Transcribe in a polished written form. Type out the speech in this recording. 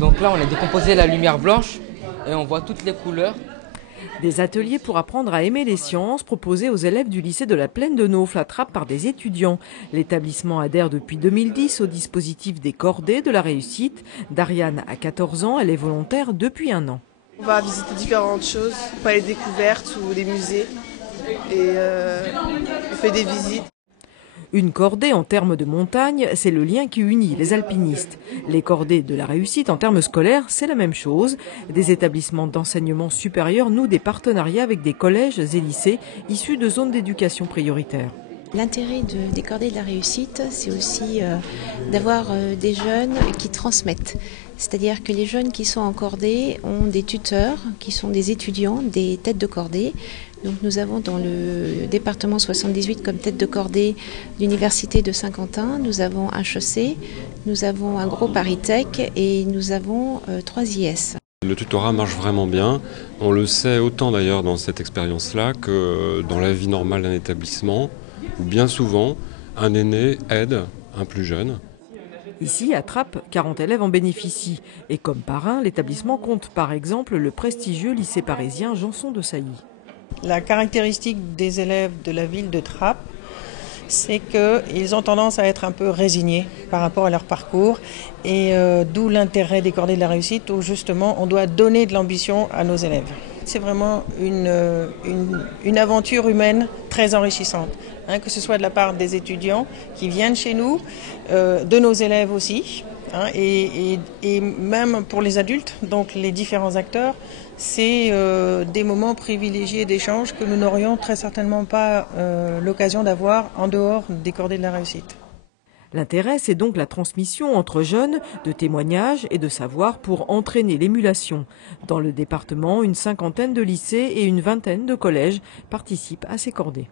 Donc là, on a décomposé la lumière blanche et on voit toutes les couleurs. Des ateliers pour apprendre à aimer les sciences proposés aux élèves du lycée de la Plaine de Naufle à Trappes par des étudiants. L'établissement adhère depuis 2010 au dispositif des cordées de la réussite. Dariane a 14 ans, elle est volontaire depuis 1 an. On va visiter différentes choses, pas les découvertes ou les musées et on fait des visites. Une cordée en termes de montagne, c'est le lien qui unit les alpinistes. Les cordées de la réussite en termes scolaires, c'est la même chose. Des établissements d'enseignement supérieur nouent des partenariats avec des collèges et lycées issus de zones d'éducation prioritaire. L'intérêt des cordées de la réussite, c'est aussi d'avoir des jeunes qui transmettent. C'est-à-dire que les jeunes qui sont en cordée ont des tuteurs, qui sont des étudiants, des têtes de cordée. Donc nous avons dans le département 78 comme tête de cordée l'université de Saint-Quentin, nous avons HEC, nous avons un gros Paris-Tech et nous avons 3 IS. Le tutorat marche vraiment bien. On le sait autant d'ailleurs dans cette expérience-là que dans la vie normale d'un établissement, où bien souvent un aîné aide un plus jeune. Ici, à Trappes, 40 élèves en bénéficient. Et comme parrain, l'établissement compte par exemple le prestigieux lycée parisien Janson de Sailly. La caractéristique des élèves de la ville de Trappes, c'est qu'ils ont tendance à être un peu résignés par rapport à leur parcours et d'où l'intérêt des cordées de la réussite où justement on doit donner de l'ambition à nos élèves. C'est vraiment une aventure humaine très enrichissante, que ce soit de la part des étudiants qui viennent chez nous, de nos élèves aussi. Et même pour les adultes, donc les différents acteurs, c'est des moments privilégiés d'échange que nous n'aurions très certainement pas l'occasion d'avoir en dehors des cordées de la réussite. L'intérêt, c'est donc la transmission entre jeunes de témoignages et de savoirs pour entraîner l'émulation. Dans le département, une 50aine de lycées et une 20aine de collèges participent à ces cordées.